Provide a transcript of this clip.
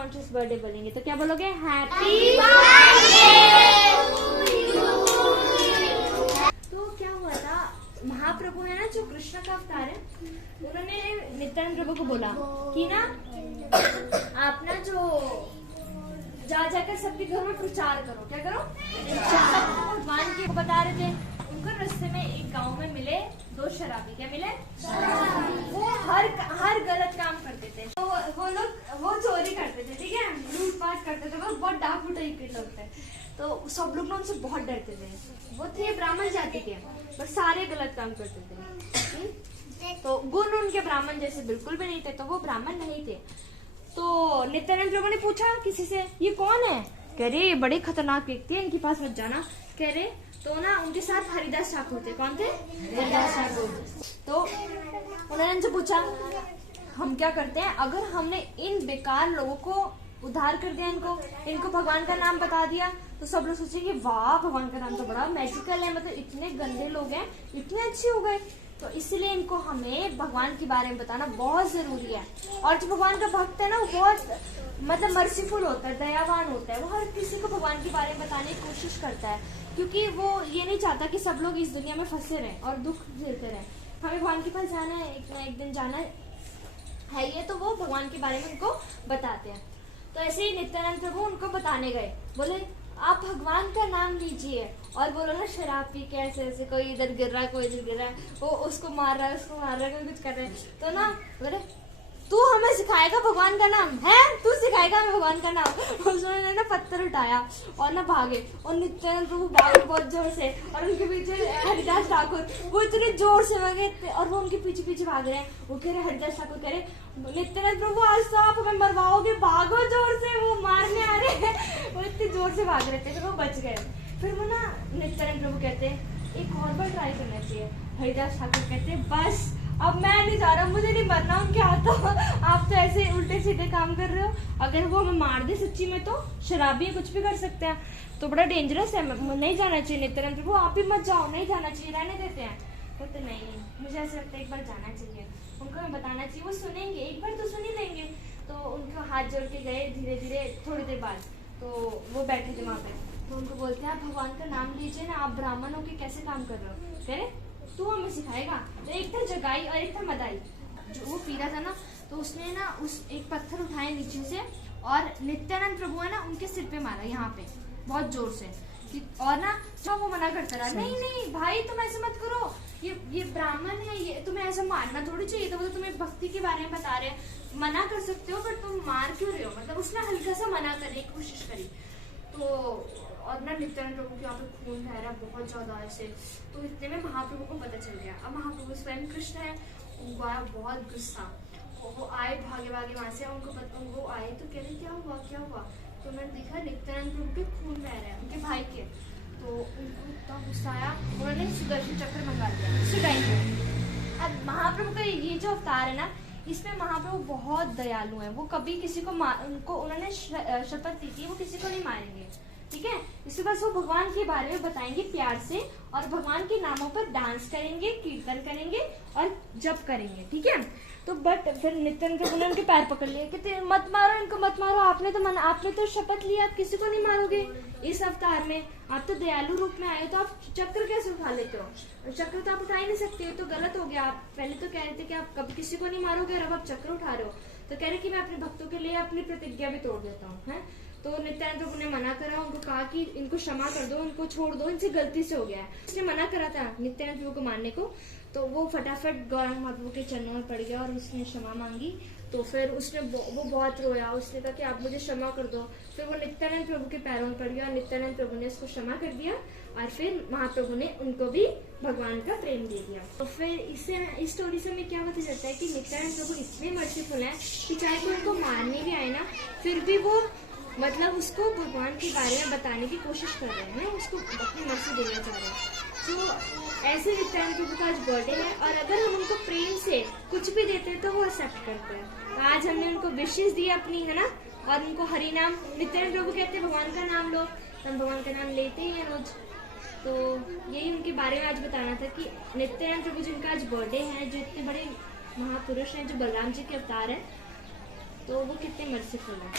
Conscious birthday बोलेंगे। तो क्या बोलोगे? हैप्पी तो क्या हुआ था, महाप्रभु है ना जो कृष्ण का अवतार है, उन्होंने नित्यानंद प्रभु को बोला कि ना आप ना जो जा जाकर सबके घर में प्रचार करो। क्या करो? भगवान के बता रहे थे। उनको रास्ते में एक गांव में मिले दो शराबी। क्या मिले? वो हर गलत काम करते थे। तो वो चोरी करते थे, ठीक है, लूटपाट करते थे, वो बहुत डाकू टाइप के लोग थे। तो सब लोग ना उनसे बहुत डरते थे। वो थे ब्राह्मण जाति के, पर सारे गलत काम करते थे। तो गुण उनके ब्राह्मण जैसे बिल्कुल भी नहीं थे, तो वो ब्राह्मण नहीं थे। तो नित्यानंद प्रभु ने पूछा किसी से, ये कौन है? कह रहे ये बड़े खतरनाक व्यक्ति है, इनके पास मत जाना। कह रहे तो ना उनके साथ हरिदास ठाकुर थे। कौन थे? हरिदास ठाकुर। तो उन्होंने उनसे पूछा हम क्या करते हैं, अगर हमने इन बेकार लोगों को उद्धार कर दिया, इनको भगवान का नाम बता दिया, तो सब लोग सोचेंगे वाह भगवान का नाम तो बड़ा मैजिकल है, मतलब इतने गंदे लोग हैं इतने अच्छे हो गए। तो इसलिए इनको हमें भगवान के बारे में बताना बहुत जरूरी है। और जो भगवान का भक्त है ना, वो बहुत मतलब मर्सीफुल होता है, दयावान होता है। वो हर किसी को भगवान के बारे में बताने की कोशिश करता है, क्योंकि वो ये नहीं चाहता कि सब लोग इस दुनिया में फंसे रहें और दुख झेलते रहें। हमें भगवान के पास जाना है, एक ना एक दिन जाना है ये, तो वो भगवान के बारे में उनको बताते हैं। तो ऐसे ही नित्यानंद प्रभु उनको बताने गए। बोले आप भगवान का नाम लीजिए, और बोलो ना शराब पी के ऐसे ऐसे, कोई इधर गिर रहा है कोई इधर गिर रहा है, वो उसको मार रहा है उसको मार रहा है, कोई कुछ कर रहे हैं। तो ना बोले तू हमें सिखाएगा भगवान का नाम है, तू सिखाएगा हमें भगवान का नाम। उसने ना पत्थर उठाया और ना भागे, और नित्यानंद प्रभु भागे बहुत जोर से, और उनके पीछे हरिदास ठाकुर, वो इतने जोर से भागे और वो उनके पीछे पीछे भाग रहे हैं। वो कह रहे हरिदास ठाकुर कह रहे नित्यानंद प्रभु आज तो आप हमें मरवाओगे, भागो जोर से, वो मारने आ रहे हैं। वो इतने जोर से भाग रहे थे, तो वो बच गए। फिर वो ना नित्यानंद प्रभु कहते एक और बार ट्राई करना चाहिए। हरिदास ठाकुर कहते बस अब मैं नहीं जा रहा, मुझे नहीं मरना उनके हाथों, आप तो ऐसे उल्टे सीधे काम कर रहे हो। अगर वो हमें मार दे सच्ची में, तो शराबी कुछ भी कर सकते हैं, तो बड़ा डेंजरस है, नहीं जाना चाहिए। नित्यानंद प्रभु आप भी मत जाओ, नहीं जाना चाहिए, रहने देते हैं। तो नहीं, मुझे ऐसा लगता है एक बार जाना चाहिए, उनको हमें बताना चाहिए, वो सुनेंगे, एक बार तो सुन ही लेंगे। तो उनको हाथ जोड़ के गए धीरे धीरे, थोड़ी देर बाद तो वो बैठे थे वहाँ पे। तो उनको बोलते हैं आप भगवान का नाम लीजिए ना, आप ब्राह्मण हो के कैसे काम कर रहे हो? कह रहे तू हमें सिखाएगा। तो एक था जगाई और एक था मदाई, जो वो पी रहा था ना, तो उसने ना उस एक पत्थर उठाए नीचे से, और नित्यानंद प्रभु है ना उनके सिर पे मारा यहाँ पे बहुत जोर से। और ना जो वो मना करता रहा, नहीं नहीं भाई तुम ऐसे मत करो, ये ब्राह्मण है, ये तुम्हें ऐसा मारना थोड़ी चाहिए। तो वो तुम्हें भक्ति के बारे में बता रहे हैं, मना कर सकते हो, पर तुम मार क्यों रहे हो? मतलब उसने हल्का सा मना करने की कोशिश करी। तो और ना नित्यानंद प्रभु के यहाँ पे खून बह रहा बहुत ज्यादा ऐसे। तो इतने में महाप्रभु को पता चल गया। अब महाप्रभु स्वयं कृष्ण है, उनको आया बहुत गुस्सा। वो आए भागे भागे वहां से, वो आए तो कह रहे क्या हुआ क्या हुआ? तो उन्होंने देखा नित्यानंद प्रभु के खून बह रहा है उनके भाई के। तो उनको इतना गुस्सा आया, उन्होंने सुदर्शन चक्र मंगा दिया उसी टाइम पे। अब महाप्रभु का ये जो अवतार है ना, इसमें महाप्रभु बहुत दयालु है। वो कभी किसी को उन्होंने शपथ दी थी वो किसी को नहीं मारेंगे, ठीक है। इसके बाद वो भगवान के बारे में बताएंगे प्यार से, और भगवान के नामों पर डांस करेंगे, कीर्तन करेंगे और जप करेंगे, ठीक है। तो बट फिर नित्यानंद प्रभु ने उनके पैर पकड़ लिए, कहते मत मारो इनको, मत मारो, आपने तो शपथ लिया आप किसी को नहीं मारोगे इस अवतार में, आप तो दयालु रूप में आए, तो आप चक्र कैसे उठा लेते हो? चक्र तो आप उठा ही नहीं सकते, तो गलत हो गया। आप पहले तो कह रहे थे कि आप कभी किसी को नहीं मारोगे, और अब आप चक्र उठा रहे हो। तो कह रहे कि मैं अपने भक्तों के लिए अपनी प्रतिज्ञा भी तोड़ देता हूँ, है। तो नित्यानंद प्रभु ने मना करा, उनको कहा कि इनको क्षमा कर दो, उनको छोड़ दो, इनसे गलती से हो गया है। उसने मना करा था नित्यानंद प्रभु को मारने को, तो वो फटाफट गौरांग महाप्रभु के चरणों में पड़ गया और उसने क्षमा मांगी। तो फिर वो बहुत रोया, उसने कहा कि आप मुझे क्षमा कर दो। फिर वो नित्यानंद प्रभु के पैरों में पड़ गया और नित्यानंद प्रभु ने उसको क्षमा कर दिया, और फिर महाप्रभु ने उनको भी भगवान का प्रेम दे दिया। तो फिर इस स्टोरी से हमें क्या पता चलता है कि नित्यानंद प्रभु इतने मर्सीफुल है कि चाहे कोई उनको मारने भी आए ना, फिर भी वो मतलब उसको भगवान के बारे में बताने की कोशिश कर रहे हैं, उसको अपनी मर्जी देना चाह रहे हैं। तो ऐसे नित्यानंद प्रभु का आज बर्थडे है, और अगर हम उनको प्रेम से कुछ भी देते हैं तो वो एक्सेप्ट करते हैं। तो आज हमने उनको विशेष दी अपनी, है ना, और उनको हरि नाम, नित्यानंद प्रभु कहते हैं भगवान का नाम लो, हम भगवान का नाम लेते ही हैं रोज। तो यही उनके बारे में आज बताना था कि नित्यानंद प्रभु जिनका आज बर्थडे है, जो इतने बड़े महापुरुष हैं, जो बलराम जी के अवतार है, तो वो कितने मर्सीफुल है।